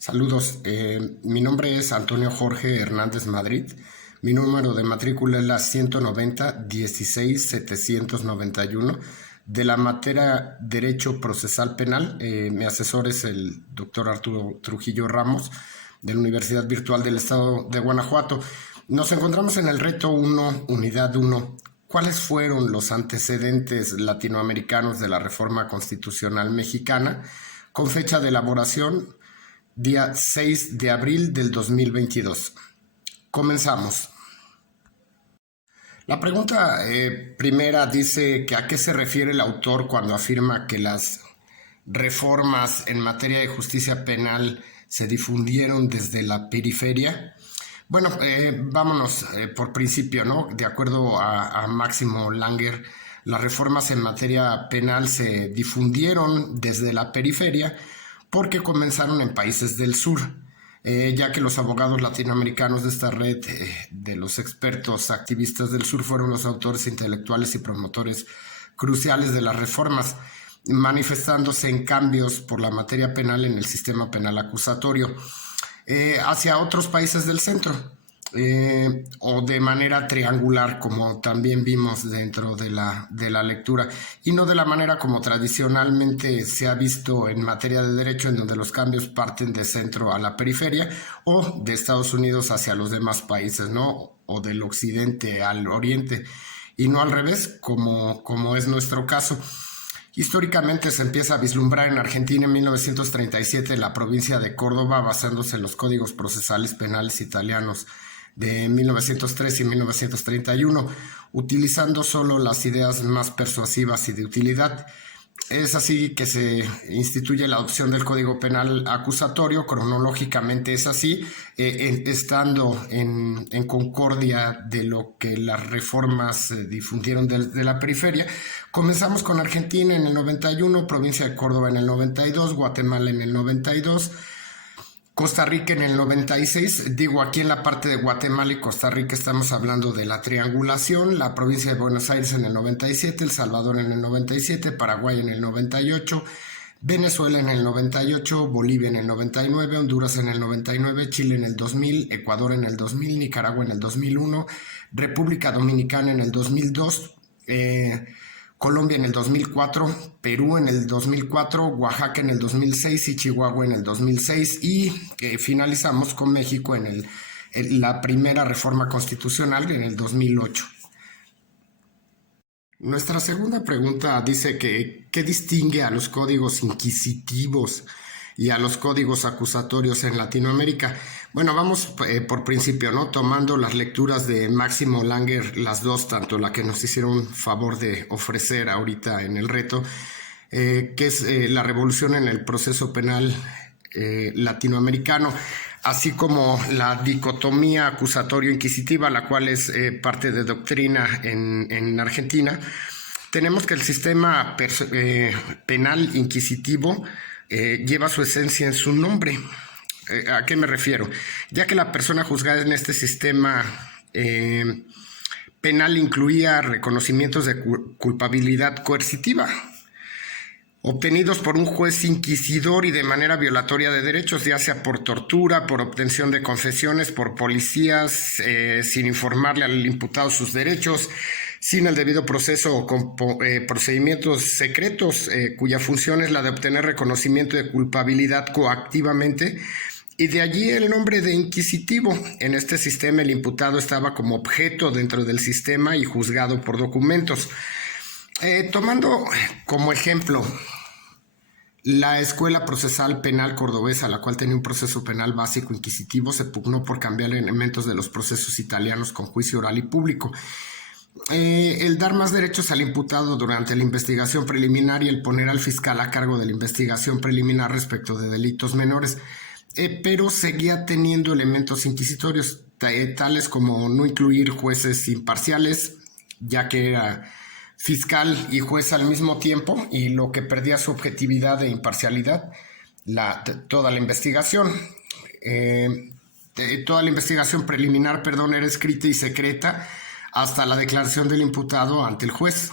Saludos, mi nombre es Antonio Jorge Hernández Madrid. Mi número de matrícula es la 190-16-791 de la materia Derecho Procesal Penal. Mi asesor es el doctor Arturo Trujillo Ramos de la Universidad Virtual del Estado de Guanajuato. Nos encontramos en el reto 1, unidad 1. ¿Cuáles fueron los antecedentes latinoamericanos de la reforma constitucional mexicana con fecha de elaboración día 6 de abril del 2022? Comenzamos. La pregunta primera dice que a qué se refiere el autor cuando afirma que las reformas en materia de justicia penal se difundieron desde la periferia. Bueno, vámonos por principio, ¿no? De acuerdo a Máximo Langer, las reformas en materia penal se difundieron desde la periferia porque comenzaron en países del sur, ya que los abogados latinoamericanos de esta red de los expertos activistas del sur fueron los autores intelectuales y promotores cruciales de las reformas, manifestándose en cambios por la materia penal en el sistema penal acusatorio hacia otros países del centro. O de manera triangular, como también vimos dentro de la lectura, y no de la manera como tradicionalmente se ha visto en materia de derecho, en donde los cambios parten de centro a la periferia o de Estados Unidos hacia los demás países, ¿no? O del occidente al oriente, y no al revés, como es nuestro caso. Históricamente se empieza a vislumbrar en Argentina en 1937 la provincia de Córdoba, basándose en los códigos procesales penales italianos de 1903 y 1931, utilizando solo las ideas más persuasivas y de utilidad. Es así que se instituye la adopción del Código Penal acusatorio. Cronológicamente es así, estando en concordia de lo que las reformas difundieron de la periferia. Comenzamos con Argentina en el 91, provincia de Córdoba en el 92, Guatemala en el 92, Costa Rica en el 96, digo aquí en la parte de Guatemala y Costa Rica estamos hablando de la triangulación, la provincia de Buenos Aires en el 97, El Salvador en el 97, Paraguay en el 98, Venezuela en el 98, Bolivia en el 99, Honduras en el 99, Chile en el 2000, Ecuador en el 2000, Nicaragua en el 2001, República Dominicana en el 2002, Colombia en el 2004, Perú en el 2004, Oaxaca en el 2006 y Chihuahua en el 2006, y finalizamos con México en la primera reforma constitucional en el 2008. Nuestra segunda pregunta dice que ¿qué distingue a los códigos inquisitivos y a los códigos acusatorios en Latinoamérica? Bueno, vamos por principio, ¿no? Tomando las lecturas de Máximo Langer, las dos, tanto la que nos hicieron favor de ofrecer ahorita en el reto, que es la revolución en el proceso penal latinoamericano, así como la dicotomía acusatorio-inquisitiva, la cual es parte de doctrina en Argentina. Tenemos que el sistema penal inquisitivo lleva su esencia en su nombre. ¿A qué me refiero? Ya que la persona juzgada en este sistema penal incluía reconocimientos de culpabilidad coercitiva, obtenidos por un juez inquisidor y de manera violatoria de derechos, ya sea por tortura, por obtención de confesiones, por policías, sin informarle al imputado sus derechos, sin el debido proceso o con procedimientos secretos, cuya función es la de obtener reconocimiento de culpabilidad coactivamente, y de allí el nombre de inquisitivo. En este sistema el imputado estaba como objeto dentro del sistema y juzgado por documentos. Tomando como ejemplo la Escuela Procesal Penal Cordobesa, la cual tenía un proceso penal básico inquisitivo, se pugnó por cambiar elementos de los procesos italianos con juicio oral y público. El dar más derechos al imputado durante la investigación preliminar y el poner al fiscal a cargo de la investigación preliminar respecto de delitos menores, pero seguía teniendo elementos inquisitorios, tales como no incluir jueces imparciales, ya que era fiscal y juez al mismo tiempo, y lo que perdía su objetividad e imparcialidad, toda la investigación. Toda la investigación preliminar, era escrita y secreta hasta la declaración del imputado ante el juez.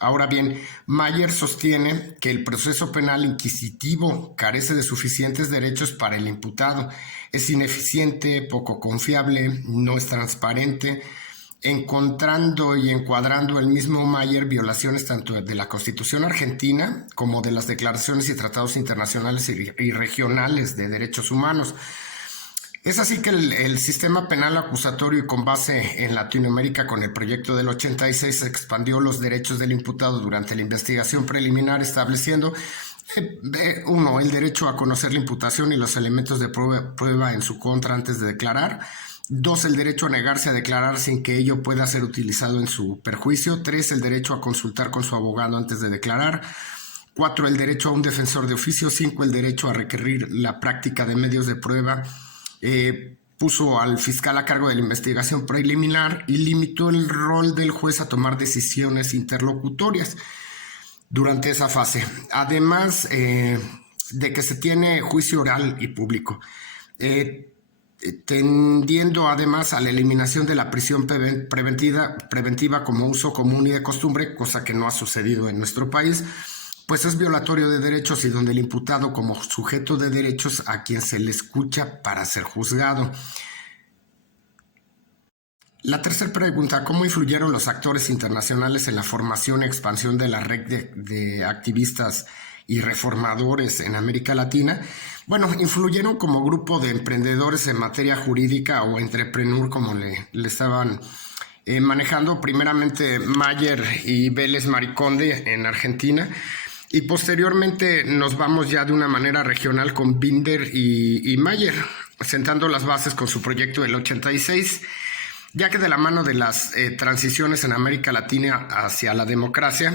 Ahora bien, Mayer sostiene que el proceso penal inquisitivo carece de suficientes derechos para el imputado, es ineficiente, poco confiable, no es transparente, encontrando y encuadrando el mismo Mayer violaciones tanto de la Constitución argentina como de las declaraciones y tratados internacionales y regionales de derechos humanos. Es así que el sistema penal acusatorio y con base en Latinoamérica con el proyecto del 86 expandió los derechos del imputado durante la investigación preliminar, estableciendo uno, el derecho a conocer la imputación y los elementos de prueba en su contra antes de declarar. Dos, el derecho a negarse a declarar sin que ello pueda ser utilizado en su perjuicio. Tres, el derecho a consultar con su abogado antes de declarar. 4, el derecho a un defensor de oficio. 5, el derecho a requerir la práctica de medios de prueba. Puso al fiscal a cargo de la investigación preliminar y limitó el rol del juez a tomar decisiones interlocutorias durante esa fase. Además de que se tiene juicio oral y público, tendiendo además a la eliminación de la prisión preventiva como uso común y de costumbre, cosa que no ha sucedido en nuestro país, pues es violatorio de derechos y donde el imputado como sujeto de derechos a quien se le escucha para ser juzgado. La tercera pregunta, ¿cómo influyeron los actores internacionales en la formación y expansión de la red de activistas y reformadores en América Latina? Bueno, influyeron como grupo de emprendedores en materia jurídica o entrepreneur, como le estaban manejando, primeramente Mayer y Vélez Mariconde en Argentina, y posteriormente nos vamos ya de una manera regional con Binder y Mayer, sentando las bases con su proyecto del 86, ya que de la mano de las transiciones en América Latina hacia la democracia,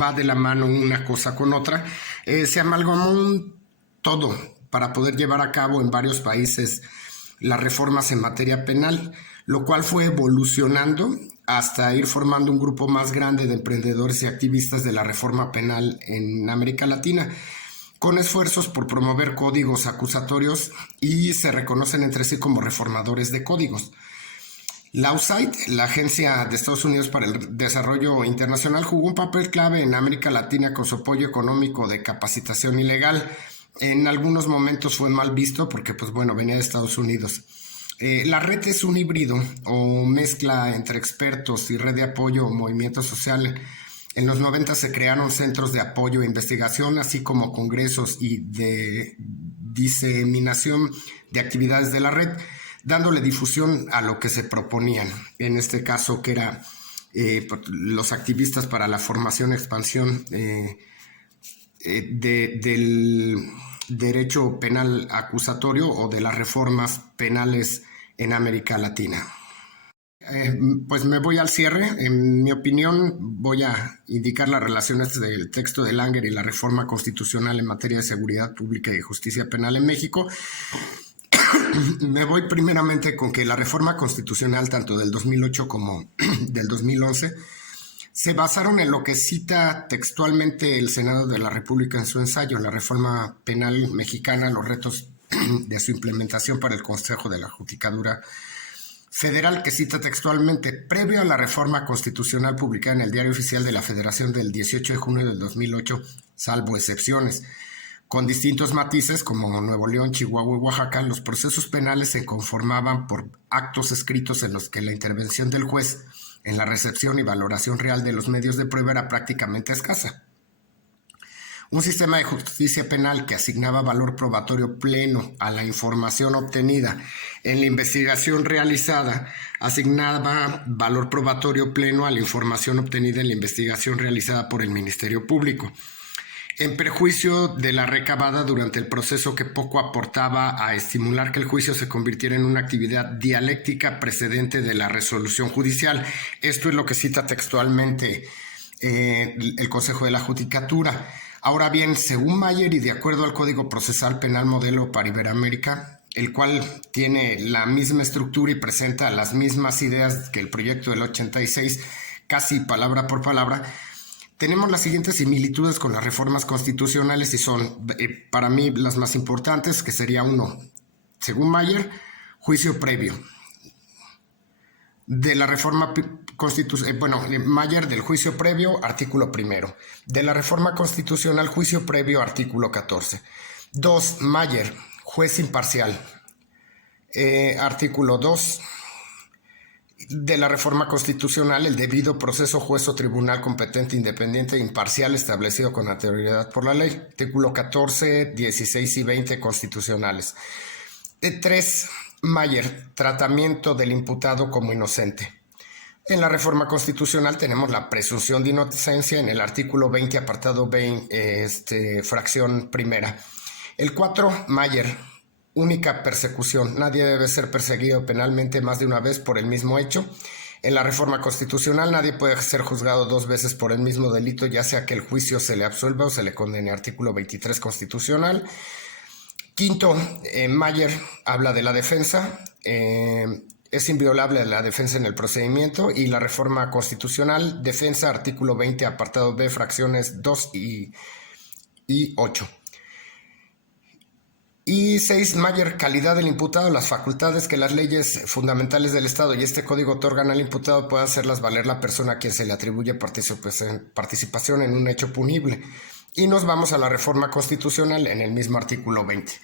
va de la mano una cosa con otra, se amalgamó todo para poder llevar a cabo en varios países las reformas en materia penal, lo cual fue evolucionando hasta ir formando un grupo más grande de emprendedores y activistas de la reforma penal en América Latina, con esfuerzos por promover códigos acusatorios y se reconocen entre sí como reformadores de códigos. La USAID, la Agencia de Estados Unidos para el Desarrollo Internacional, jugó un papel clave en América Latina con su apoyo económico de capacitación ilegal. En algunos momentos fue mal visto porque, pues bueno, venía de Estados Unidos. La red es un híbrido o mezcla entre expertos y red de apoyo o movimiento social. En los 90 se crearon centros de apoyo e investigación, así como congresos y de diseminación de actividades de la red, dándole difusión a lo que se proponían. En este caso, que era los activistas para la formación y expansión del derecho penal acusatorio o de las reformas penales en América Latina. Pues me voy al cierre. En mi opinión, voy a indicar las relaciones del texto de Langer y la reforma constitucional en materia de seguridad pública y justicia penal en México. Me voy primeramente con que la reforma constitucional, tanto del 2008 como del 2011, se basaron en lo que cita textualmente el Senado de la República en su ensayo, la reforma penal mexicana, los retos de su implementación para el Consejo de la Judicatura Federal, que cita textualmente: previo a la reforma constitucional publicada en el Diario Oficial de la Federación del 18 de junio del 2008, salvo excepciones, con distintos matices como Nuevo León, Chihuahua y Oaxaca, los procesos penales se conformaban por actos escritos en los que la intervención del juez en la recepción y valoración real de los medios de prueba era prácticamente escasa. Un sistema de justicia penal que asignaba valor probatorio pleno a la información obtenida en la investigación realizada, asignaba valor probatorio pleno a la información obtenida en la investigación realizada por el Ministerio Público, en perjuicio de la recabada durante el proceso, que poco aportaba a estimular que el juicio se convirtiera en una actividad dialéctica precedente de la resolución judicial. Esto es lo que cita textualmente el Consejo de la Judicatura. Ahora bien, según Mayer y de acuerdo al Código Procesal Penal Modelo para Iberoamérica, el cual tiene la misma estructura y presenta las mismas ideas que el proyecto del 86, casi palabra por palabra, tenemos las siguientes similitudes con las reformas constitucionales y son, para mí, las más importantes, que sería uno, según Mayer, juicio previo. De la reforma Mayer del juicio previo, artículo primero. De la reforma constitucional, juicio previo, artículo 14. 2. Mayer, juez imparcial. Artículo 2. De la reforma constitucional, el debido proceso, juez o tribunal competente, independiente e imparcial establecido con anterioridad por la ley. Artículo 14, 16 y 20 constitucionales. 3. Mayer, tratamiento del imputado como inocente. En la reforma constitucional tenemos la presunción de inocencia en el artículo 20, apartado B, fracción primera. El 4, Mayer, única persecución. Nadie debe ser perseguido penalmente más de una vez por el mismo hecho. En la reforma constitucional nadie puede ser juzgado 2 veces por el mismo delito, ya sea que el juicio se le absuelva o se le condene. Artículo 23 constitucional. 5, Mayer habla de la defensa. Es inviolable la defensa en el procedimiento. Y la reforma constitucional, defensa, artículo 20, apartado B, fracciones 2 y 8. Y 6, Mayer, calidad del imputado. Las facultades que las leyes fundamentales del Estado y este código otorgan al imputado puede hacerlas valer la persona a quien se le atribuye participación en un hecho punible. Y nos vamos a la reforma constitucional en el mismo artículo 20.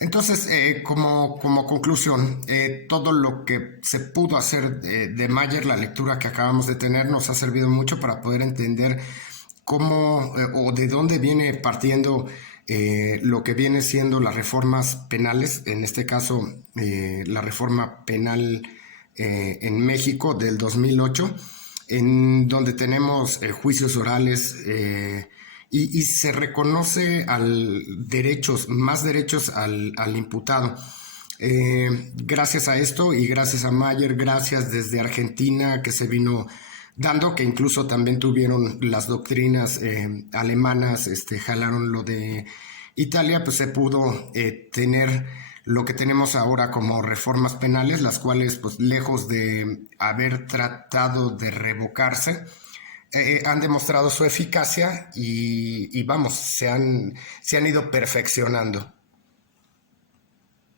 Entonces, como conclusión, todo lo que se pudo hacer de Mayer, la lectura que acabamos de tener, nos ha servido mucho para poder entender cómo o de dónde viene partiendo lo que viene siendo las reformas penales, en este caso la reforma penal en México del 2008, en donde tenemos juicios orales y se reconoce más derechos al imputado. Gracias a esto y gracias a Mayer, gracias desde Argentina que se vino dando, que incluso también tuvieron las doctrinas alemanas, jalaron lo de Italia, pues se pudo tener lo que tenemos ahora como reformas penales, las cuales, pues lejos de haber tratado de revocarse, han demostrado su eficacia y vamos, se han ido perfeccionando.